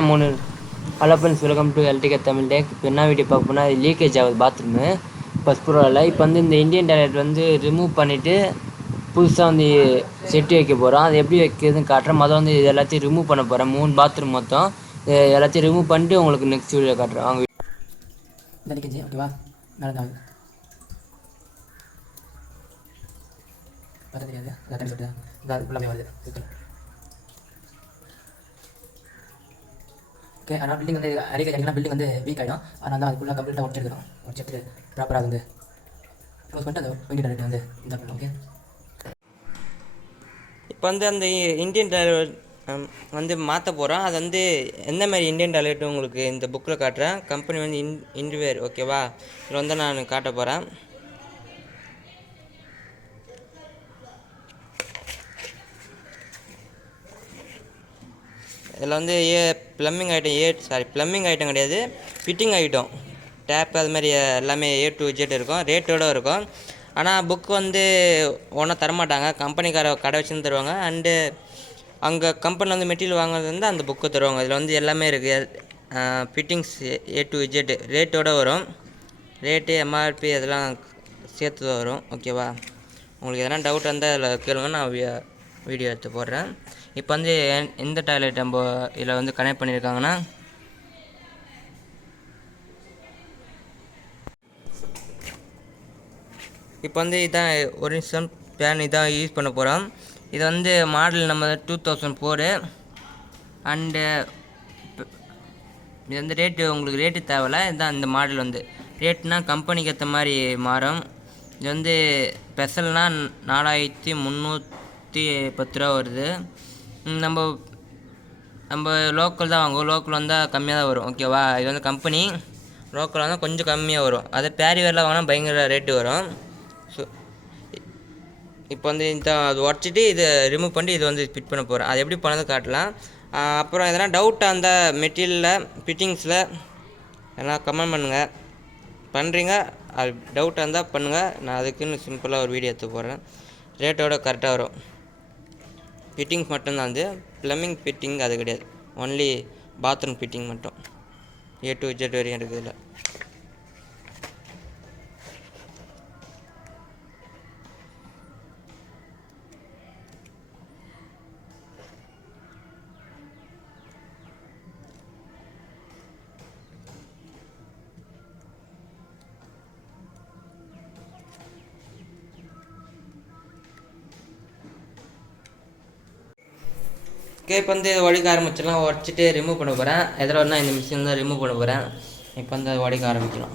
மூணு hello friends, welcome to LDK Tamil take. இப்போ என்ன வீடியோ பார்ப்போம்னா, லீக்கேஜ் ஆகுது பாத்ரூமு ஃபஸ்ட் ப்ரோவில். இப்போ வந்து இந்த இந்தியன் டாய்லெட் வந்து ரிமூவ் பண்ணிவிட்டு புதுசாக வந்து செட்டு வைக்க போகிறோம். அது எப்படி வைக்கிறதுன்னு காட்டுறேன். மொதல் வந்து இது எல்லாத்தையும் ரிமூவ் பண்ண போகிறேன். 3 பாத்ரூம் மொத்தம் எல்லாத்தையும் ரிமூவ் பண்ணிட்டு உங்களுக்கு நெக்ஸ்ட் வீடியோ காட்டுறேன். வாங்க. இந்த லீக்கேஜ் ஓகேவா, நடந்தாங்க பார்த்தா தெரியாது. தண்ணி சொட்டு இந்த அது ஃபுல்லாமே வருது சிக்கல். ஓகே, ஆனால் பில்டிங் வந்து லீக்கேஜ் ஆகிங்கன்னா பில்டிங் வந்து வீக் ஆகிடும். அதனால தான் அது ஃபுல்லாக கம்ப்ளீட்டாக உடச்சிருக்கணும். உடச்சிட்டு ப்ராப்பராக வந்து க்ளோஸ் பண்ணிட்டு அந்த இந்தியன் டாய்லெட் வந்து இந்த பண்ணலாம். ஓகே, இப்போ வந்து அந்த இந்தியன் டாய்லெட் வந்து மாற்ற போகிறோம். அது வந்து எந்த மாதிரி இந்தியன் டாய்லெட் உங்களுக்கு இந்த புக்கில் காட்டுறேன். கம்பெனி வந்து இன்வேர் ஓகேவா. இதில் வந்து நான் காட்ட போகிறேன். இதில் வந்து ப்ளம்பிங் ஐட்டம் ப்ளம்பிங் ஐட்டம் கிடையாது, ஃபிட்டிங் ஐட்டம், டேப்பு அது மாதிரி எல்லாமே A to Z இருக்கும். ரேட்டோடு இருக்கும். ஆனால் புக் வந்து ஒன்றும் தரமாட்டாங்க. கம்பெனிக்கார கடை வச்சுன்னு தருவாங்க. அண்டு அங்கே கம்பெனியில் வந்து மெட்டீரியல் வாங்குறது வந்து அந்த புக்கு தருவாங்க. இதில் வந்து எல்லாமே இருக்குது. ஃபிட்டிங்ஸ் A to Z ரேட்டோடு வரும். ரேட்டு MRP அதெல்லாம் சேர்த்து தான் வரும். ஓகேவா. உங்களுக்கு எதனா டவுட் இருந்தால் அதில் கேளுங்க, நான் வீடியோ எடுத்து போடுறேன். இப்போ வந்து எந்த டாய்லெட் நம்ம இதில் வந்து கனெக்ட் பண்ணியிருக்காங்கன்னா, இப்போ வந்து இதான் ஒரு நிமிஷம் பேன் இதான் யூஸ் பண்ண போகிறோம். இது வந்து மாடல் நம்ம 2004. அண்டு இது வந்து உங்களுக்கு ரேட்டு தேவையில்ல. இதுதான் இந்த மாடல் வந்து ரேட்னால் கம்பெனிக்கு ஏற்ற மாதிரி மாறும். இது வந்து ஸ்பெஷல்னால் 4310 ரூபா வருது. நம்ம லோக்கல் தான் வாங்குவோம். லோக்கல் வந்தால் கம்மியாக தான் வரும். ஓகேவா. இது வந்து கம்பெனி லோக்கல் வந்தால் கொஞ்சம் கம்மியாக வரும். அது பேரிவேரில் வாங்கினா பயங்கர ரேட்டு வரும். ஸோ இப்போ வந்து அது உடச்சிட்டு இதை ரிமூவ் பண்ணி இது வந்து ஃபிட் பண்ண போகிறேன். அது எப்படி பண்ணது காட்டலாம். அப்புறம் எதனா டவுட்டாக அந்த மெட்டீரியலில் ஃபிட்டிங்ஸில் எல்லாம் கமெண்ட் பண்ணுங்கள். பண்ணுறீங்க, அது டவுட்டாக இருந்தால் பண்ணுங்கள். நான் அதுக்குன்னு சிம்பிளாக ஒரு வீடியோ எடுத்து போடுறேன். ரேட்டோட கரெக்டாக வரும். ஃபிட்டிங்ஸ் மட்டும்தான். வந்து ப்ளம்பிங் ஃபிட்டிங் அது கிடையாது. ஒன்லி பாத்ரூம் ஃபிட்டிங் மட்டும். A to Z வரையும் இருக்குதுல்ல. இப்போ வந்து உடைக்க ஆரம்பிச்சிடலாம். உடச்சிட்டு ரிமூவ் பண்ண போகிறேன். எதில் ஒன்றா இந்த மிஷின் தான் ரிமூவ் பண்ண போகிறேன். இப்போ வந்து உடைக்க ஆரம்பிச்சிடலாம்.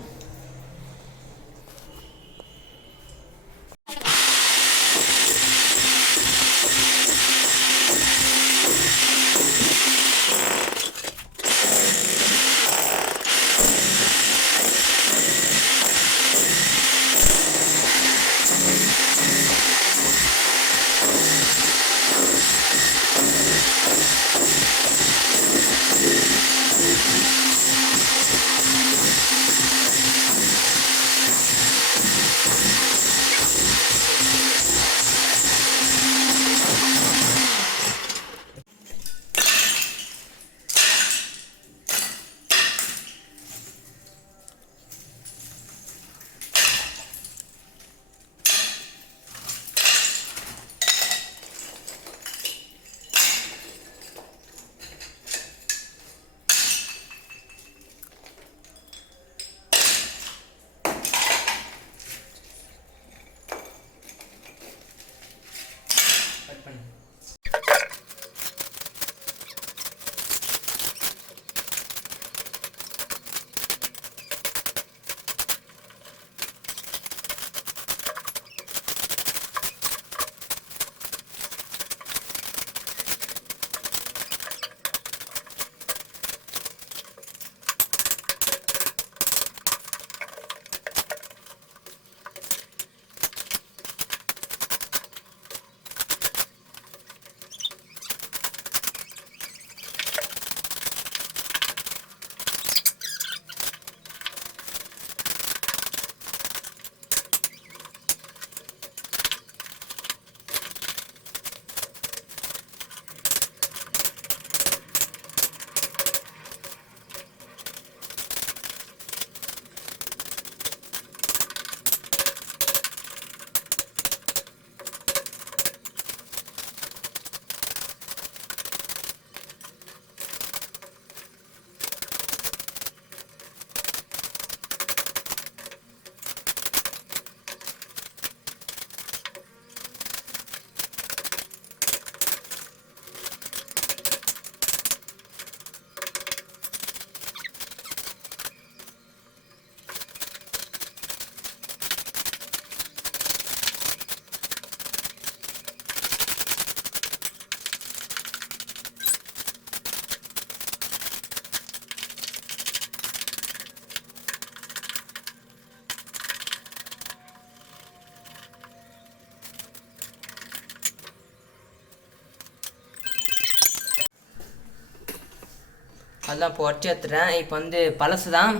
அதெல்லாம் இப்போ உடச்சி எடுத்துட்டேன். இப்போ வந்து பழசு தான்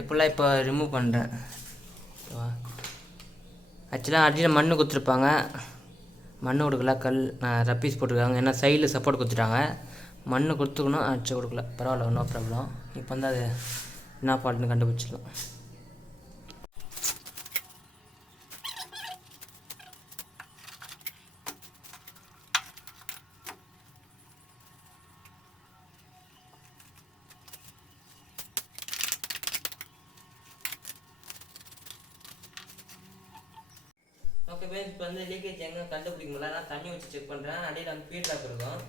இப்போல்லாம் இப்போ ரிமூவ் பண்ணுறேன். ஆக்சுவலாக அடியில் மண் கொடுத்துருப்பாங்க, மண் கொடுக்கல, கல் ரப்பீஸ் போட்டிருக்காங்க. ஏன்னா சைடில் சப்போர்ட் கொடுத்துட்டாங்க, மண் கொடுத்துக்கணும், அடிச்சு கொடுக்கல. பரவாயில்ல, நோ ப்ராப்ளம். இப்போ வந்து அது என்ன ஃபால்ட்னு கண்டுபிடிச்சிடலாம். ஓகே பேஸ், இப்போ வந்து லீக்கேஜ் எங்கே கண்டுபிடிக்க முடியல. நான் தண்ணி வச்சு செக் பண்ணுறேன். அடியில் வந்து ஃபீட்பேக் இருக்கும்.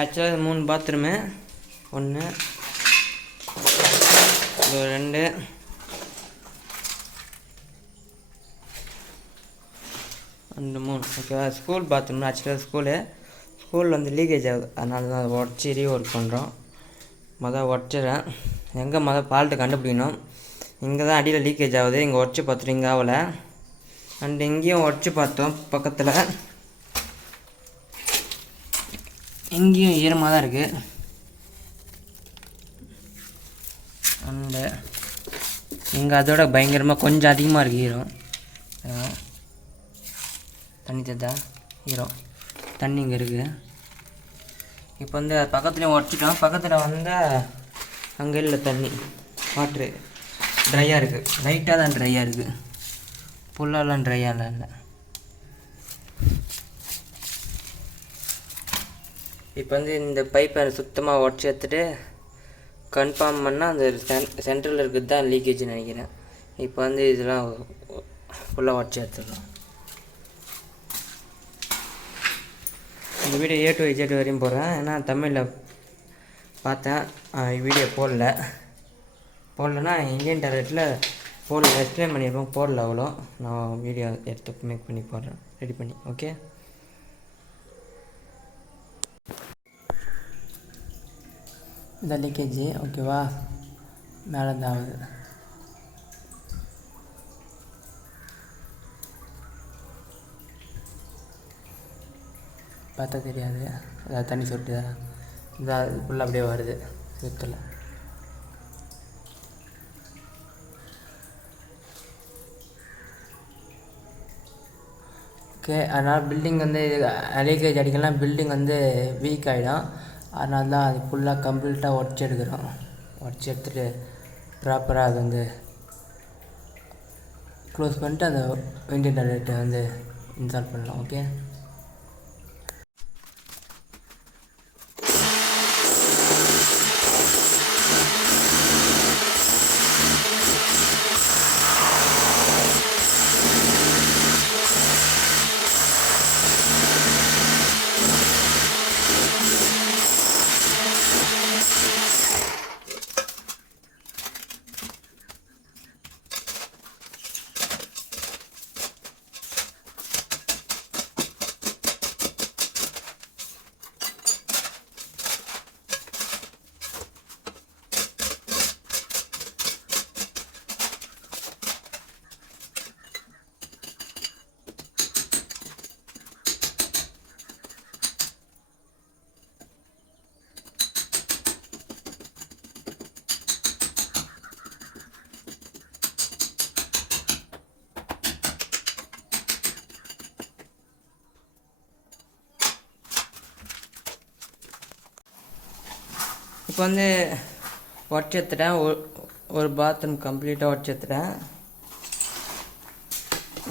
ஆக்சுவலாக 3 பாத்ரூமு, 1 2 3. ஓகேவா? School bathroom. ஆக்சுவலாக ஸ்கூலில் வந்து லீக்கேஜ் ஆகுது, அதனால தான் உடச்சி ரீஒர்க் பண்ணுறோம். உடச்சிட்றேன். எங்கே ஃபால்ட்டு கண்டுபிடிக்கணும். இங்கே தான் அடியில் லீக்கேஜ் ஆகுது, இங்கே உடச்சி பார்த்துட்டு இங்கே ஆகலை. அண்ட் இங்கேயும் உடச்சி பார்த்தோம், பக்கத்தில் இங்கேயும் ஈரமாக தான் இருக்குது. அண்டு இங்கே அதோட பயங்கரமாக கொஞ்சம் அதிகமாக இருக்குது ஈரம். தண்ணி தத்தா ஈரம் தண்ணி இங்கே இருக்குது. இப்போ வந்து பக்கத்துலேயும் உடச்சிட்டோம். பக்கத்தில் வந்தால் அங்கே இல்லை தண்ணி, வாட்ரு ட்ரையாக இருக்குது. லைட்டாக தான் ட்ரையாக இருக்குது, ஃபுல்லாலாம் ட்ரையாக இல்லை. இப்போ வந்து இந்த பைப்பை சுத்தமாக உடச்சி எடுத்துகிட்டு கன்ஃபார்ம் பண்ணால் அந்த சென்டரில் இருக்கிறது தான் லீக்கேஜ்னு நினைக்கிறேன். இப்போ வந்து இதெல்லாம் ஃபுல்லாக உடச்சி எடுத்துடலாம். இந்த வீடியோ A to Z வரையும் போடுறேன். ஏன்னா தமிழில் பார்த்தேன் வீடியோ போடலன்னா இந்தியன் டாய்லெட்டில் போடல, எக்ஸ்பிளைன் பண்ணியிருப்போம், போடல அவ்வளோ. நான் வீடியோ எடுத்து மேக் பண்ணி போடுறேன், ரெடி பண்ணி. ஓகே, இந்த லீக்கேஜ் ஓகேவா, மேலே தான் ஆகுது. பார்த்தா தெரியாது, அதாவது தண்ணி சொட்டு இந்த ஃபுல்லாக அப்படியே வருது சுற்றில். ஓகே, அதனால் பில்டிங் வந்து லீக்கேஜ் அடிக்கலாம், பில்டிங் வந்து வீக் ஆகிடும். அதனால தான் அது ஃபுல்லாக கம்ப்ளீட்டாக உடச்சி எடுக்கிறோம். உடச்சி எடுத்துகிட்டு ப்ராப்பராக அது வந்து க்ளோஸ் பண்ணிட்டு அந்த இண்டியன் டாய்லெட்டை வந்து இன்ஸ்டால் பண்ணலாம். ஓகே, இப்போ வந்து உடச்சி எடுத்துட்டேன். ஒரு பாத்ரூம் கம்ப்ளீட்டாக உடச்சி எடுத்துட்டேன்.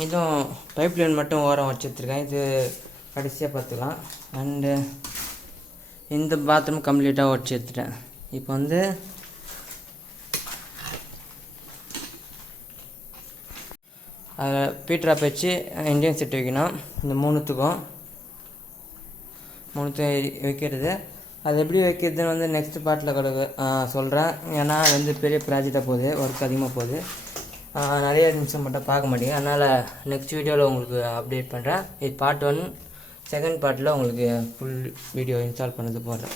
இதுவும் பைப் லைன் மட்டும் ஓரம் உடச்சி எடுத்துருக்கேன், இது கடைசியாக பார்த்துக்கலாம். அண்டு இந்த பாத்ரூம் கம்ப்ளீட்டாக உடச்சி எடுத்துட்டேன். இப்போ வந்து அதில் பீட்ராப் வச்சு இண்டியன் செட் வைக்கணும். இந்த மூணுத்தையும் வைக்கிறது, அது எப்படி வைக்கிறதுன்னு வந்து நெக்ஸ்ட் பார்ட்டில் சொல்கிறேன். ஏன்னா அது வந்து பெரிய ப்ராஜெக்டாக போகுது, ஒர்க் அதிகமாக போகுது, நிறைய நிமிஷம் மட்டும் பார்க்க மாட்டேங்க. அதனால் நெக்ஸ்ட் வீடியோவில் உங்களுக்கு அப்டேட் பண்ணுறேன். இது பார்ட் 1. செகண்ட் பார்ட்டில் உங்களுக்கு ஃபுல் வீடியோ இன்ஸ்டால் பண்ணது போடுறேன்.